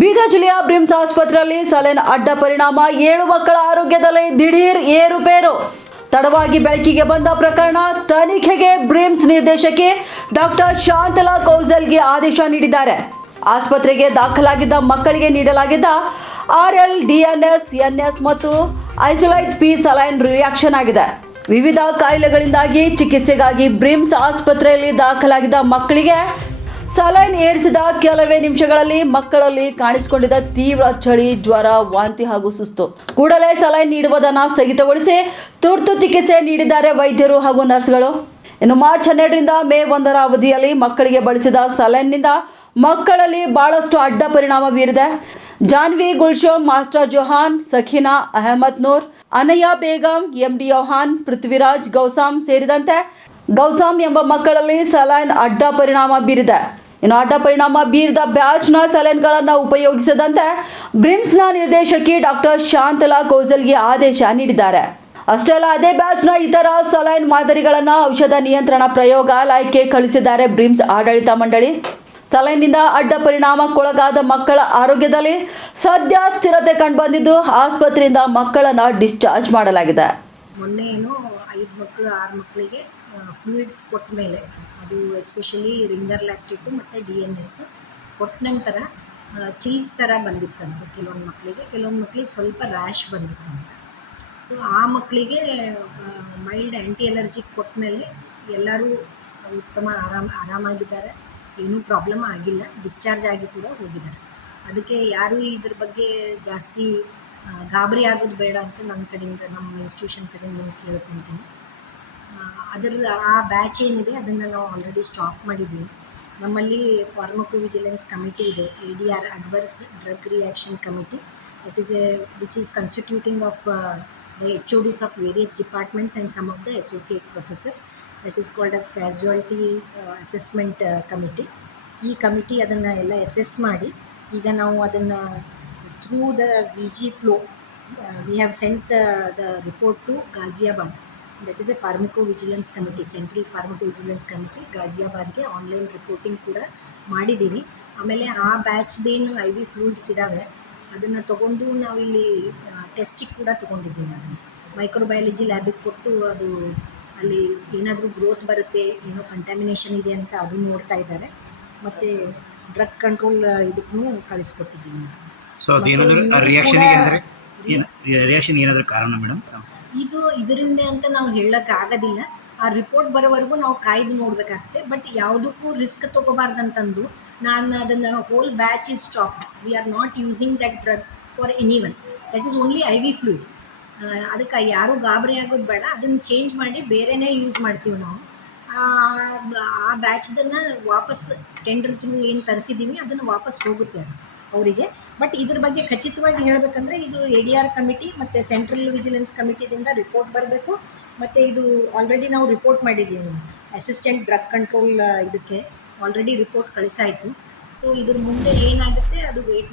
ಬೀದರ್ ಜಿಲ್ಲೆಯ ಬ್ರಿಮ್ಸ್ ಆಸ್ಪತ್ರೆಯಲ್ಲಿ ಸಲೈನ್ ಅಡ್ಡ ಪರಿಣಾಮ 7 ಮಕ್ಕಳ ಆರೋಗ್ಯದಲ್ಲಿ ದಿಢೀರ್ ಏರುಪೇರು. ತಡವಾಗಿ ಬೆಳಕಿಗೆ ಬಂದ ಪ್ರಕರಣ ತನಿಖೆಗೆ ಬ್ರಿಮ್ಸ್ ನಿರ್ದೇಶಕಿ ಡಾಕ್ಟರ್ ಶಾಂತಲಾ ಕೌಜಲ್ಗಿ ಆದೇಶ ನೀಡಿದ್ದಾರೆ. ಆಸ್ಪತ್ರೆಗೆ ದಾಖಲಾಗಿದ್ದ ಮಕ್ಕಳಿಗೆ ನೀಡಲಾಗಿದ್ದ RL-DNS, NS ಮತ್ತು ಐಸೋಲೈಟ್ P ಸಲೈನ್ ರಿಯಾಕ್ಷನ್ ಆಗಿದೆ. ವಿವಿಧ ಕಾಯಿಲೆಗಳಿಂದಾಗಿ ಚಿಕಿತ್ಸೆಗಾಗಿ ಬ್ರಿಮ್ಸ್ ಆಸ್ಪತ್ರೆಯಲ್ಲಿ ದಾಖಲಾಗಿದ್ದ ಮಕ್ಕಳಿಗೆ ಸಲೈನ್ ಏರಿಸಿದ ಕೆಲವೇ ನಿಮಿಷಗಳಲ್ಲಿ ಮಕ್ಕಳಲ್ಲಿ ಕಾಣಿಸಿಕೊಂಡಿದ್ದ ತೀವ್ರ ಚಳಿ, ಜ್ವರ, ವಾಂತಿ ಹಾಗೂ ಸುಸ್ತು. ಕೂಡಲೇ ಸಲೈನ್ ನೀಡುವುದನ್ನು ಸ್ಥಗಿತಗೊಳಿಸಿ ತುರ್ತು ಚಿಕಿತ್ಸೆ ನೀಡಿದ್ದಾರೆ ವೈದ್ಯರು ಹಾಗೂ ನರ್ಸ್ಗಳು. ಇನ್ನು ಮಾರ್ಚ್ 12ರಿಂದ ಮೇ 1ರ ಅವಧಿಯಲ್ಲಿ ಮಕ್ಕಳಿಗೆ ಬಳಸಿದ ಸಲೈನ್ನಿಂದ ಮಕ್ಕಳಲ್ಲಿ ಬಹಳಷ್ಟು ಅಡ್ಡ ಪರಿಣಾಮ ಬೀರಿದೆ. ಜಾನ್ವಿ ಗುಲ್ಶೋಮ್, ಮಾಸ್ಟರ್ ಜೋಹಾನ್, ಸಖೀನಾ ಅಹಮದ್ ನೂರ್, ಅನಯ್ಯ ಬೇಗಂ, MD ಯೋಹಾನ್, ಪೃಥ್ವಿರಾಜ್, ಗೌಸಾಮ್ ಸೇರಿದಂತೆ ಗೌಸಾಮ್ ಎಂಬ ಮಕ್ಕಳಲ್ಲಿ ಸಲೈನ್ ಅಡ್ಡ ಪರಿಣಾಮ ಬೀರಿದೆ. ಇನ್ನು ಅಡ್ಡ ಪರಿಣಾಮ ಬೀರಿದ ಬ್ಯಾಚ್ನ ಸಲೈನ್ಗಳನ್ನು ಉಪಯೋಗಿಸದಂತೆ ಬ್ರಿಮ್ಸ್ನ ನಿರ್ದೇಶಕಿ ಡಾಕ್ಟರ್ ಶಾಂತಲಾ ಕೌಜಲ್ಗಿ ಆದೇಶ ನೀಡಿದ್ದಾರೆ. ಅಷ್ಟೇ ಅಲ್ಲ, ಅದೇ ಬ್ಯಾಚ್ನ ಇತರ ಸಲೈನ್ ಮಾದರಿಗಳನ್ನು ಔಷಧ ನಿಯಂತ್ರಣ ಪ್ರಯೋಗಾಲಯಕ್ಕೆ ಕಳಿಸಿದ್ದಾರೆ ಬ್ರಿಮ್ಸ್ ಆಡಳಿತ ಮಂಡಳಿ. ಸಲೈನ್ನಿಂದ ಅಡ್ಡ ಪರಿಣಾಮಕ್ಕೊಳಗಾದ ಮಕ್ಕಳ ಆರೋಗ್ಯದಲ್ಲಿ ಸದ್ಯ ಸ್ಥಿರತೆ ಕಂಡುಬಂದಿದ್ದು ಆಸ್ಪತ್ರೆಯಿಂದ ಮಕ್ಕಳನ್ನು ಡಿಸ್ಚಾರ್ಜ್ ಮಾಡಲಾಗಿದೆ. ಮೊನ್ನೆ ಏನು 5 ಮಕ್ಕಳು 6 ಮಕ್ಕಳಿಗೆ ಫ್ಲೂಯಿಡ್ಸ್ ಕೊಟ್ಟ ಮೇಲೆ, ಅದು ಎಸ್ಪೆಷಲಿ ರಿಂಗರ್ ಲ್ಯಾಕ್ಟೇಟು ಮತ್ತು DNS ಕೊಟ್ಟ ನಂತರ ಚೀಸ್ ಥರ ಬಂದಿತ್ತಂತೆ ಕೆಲವೊಂದು ಮಕ್ಕಳಿಗೆ ಸ್ವಲ್ಪ ರ್ಯಾಶ್ ಬಂದಿತ್ತಂತೆ. ಸೊ ಆ ಮಕ್ಕಳಿಗೆ ಮೈಲ್ಡ್ ಆ್ಯಂಟಿ ಅಲರ್ಜಿಕ್ ಕೊಟ್ಟ ಮೇಲೆ ಎಲ್ಲರೂ ಉತ್ತಮ ಆರಾಮಾಗಿದ್ದಾರೆ, ಏನೂ ಪ್ರಾಬ್ಲಮ್ ಆಗಿಲ್ಲ, ಡಿಸ್ಚಾರ್ಜ್ ಆಗಿ ಕೂಡ ಹೋಗಿದ್ದಾರೆ. ಅದಕ್ಕೆ ಯಾರೂ ಇದ್ರ ಬಗ್ಗೆ ಜಾಸ್ತಿ ಗಾಬರಿ ಆಗೋದು ಬೇಡ ಅಂತ ನನ್ನ ಕಡೆಯಿಂದ, ನಮ್ಮ ಇನ್ಸ್ಟಿಟ್ಯೂಷನ್ ಕಡೆಯಿಂದ ಕೇಳ್ಕೊತೀನಿ. ಆ ಬ್ಯಾಚ್ ಏನಿದೆ ಅದನ್ನು ನಾವು ಆಲ್ರೆಡಿ ಸ್ಟಾಪ್ ಮಾಡಿದ್ದೀವಿ. ನಮ್ಮಲ್ಲಿ ಫಾರ್ಮಕೋವಿಜಿಲೆನ್ಸ್ ಕಮಿಟಿ ಇದೆ, ADR adverse drug reaction committee, which is constituting of the HODs of various departments and some of the associate professors. That is called as casualty assessment committee. ಈ committee ಅದನ್ನು ಎಲ್ಲ assess ಮಾಡಿ ಈಗ ನಾವು ಅದನ್ನು through the VG flow we have sent the report to Ghaziabad. That is a pharmacovigilance committee, Central Pharmacovigilance Committee, ಗಾಜಿಯಾಬಾದ್ಗೆ online reporting ಕೂಡ ಮಾಡಿದ್ದೀವಿ. ಆಮೇಲೆ ಆ ಬ್ಯಾಚ್ದೇನು IV ಫ್ಲೂಯಿಡ್ಸ್ ಇದ್ದಾವೆ ಅದನ್ನು ತೊಗೊಂಡು ನಾವಿಲ್ಲಿ ಟೆಸ್ಟಿಗೆ ಕೂಡ ತೊಗೊಂಡಿದ್ದೀವಿ. ಅದನ್ನು ಮೈಕ್ರೋಬಯಾಲಜಿ ಲ್ಯಾಬಿಗೆ ಕೊಟ್ಟು ಅದು ಅಲ್ಲಿ ಏನಾದರೂ ಗ್ರೋತ್ ಬರುತ್ತೆ, ಏನೋ ಕಂಟ್ಯಾಮಿನೇಷನ್ ಇದೆ ಅಂತ ಅದನ್ನು ನೋಡ್ತಾ ಇದ್ದಾರೆ. ಮತ್ತು ಡ್ರಗ್ ಕಂಟ್ರೋಲ್ ಇದಕ್ಕೂ ಕಳಿಸ್ಕೊಟ್ಟಿದ್ದೀವಿ. ಸೊ ಅದೇನಾದರೂ ರಿಯಾಕ್ಷನ್ ಏನಾದರೂ ಕಾರಣ ಮೇಡಮ್? ಇದರಿಂದ ಅಂತ ನಾವು ಹೇಳಕ್ಕೆ ಆಗೋದಿಲ್ಲ. ಆ ರಿಪೋರ್ಟ್ ಬರೋವರೆಗೂ ನಾವು ಕಾಯ್ದು ನೋಡಬೇಕಾಗುತ್ತೆ. ಬಟ್ ಯಾವುದಕ್ಕೂ ರಿಸ್ಕ್ ತೊಗೋಬಾರ್ದಂತಂದು ನಾನು ಅದನ್ನು whole batch is stop. We are not using that drug for anyone. That is only IV fluid. ಅದಕ್ಕೆ ಯಾರೂ ಗಾಬರಿ ಆಗೋದು ಬೇಡ. ಅದನ್ನು ಚೇಂಜ್ ಮಾಡಿ ಬೇರೆನೇ ಯೂಸ್ ಮಾಡ್ತೀವಿ ನಾವು. ಆ ಬ್ಯಾಚ್ದನ್ನು ವಾಪಸ್ ಟೆಂಡರ್ ಥ್ರೂ ಏನು ತರಿಸಿದ್ದೀವಿ ಅದನ್ನು ವಾಪಸ್ ಹೋಗುತ್ತೆ ಅದು ಅವರಿಗೆ. ಬಟ್ ಇದ್ರ ಬಗ್ಗೆ ಖಚಿತವಾಗಿ ಹೇಳಬೇಕಂದ್ರೆ ಇದು ADR ಕಮಿಟಿ ಮತ್ತು ಸೆಂಟ್ರಲ್ ವಿಜಿಲೆನ್ಸ್ ಕಮಿಟಿದಿಂದ ರಿಪೋರ್ಟ್ ಬರಬೇಕು. ಮತ್ತು ಇದು ಆಲ್ರೆಡಿ ನಾವು ರಿಪೋರ್ಟ್ ಮಾಡಿದ್ದೀವಿ, ಅಸಿಸ್ಟೆಂಟ್ ಡ್ರಗ್ ಕಂಟ್ರೋಲ್ ಇದಕ್ಕೆ ಆಲ್ರೆಡಿ ರಿಪೋರ್ಟ್ ಕಳಿಸಾಯಿತು. ಸೊ ಇದ್ರ ಮುಂದೆ ಏನಾಗುತ್ತೆ ಅದು ವೇಟ್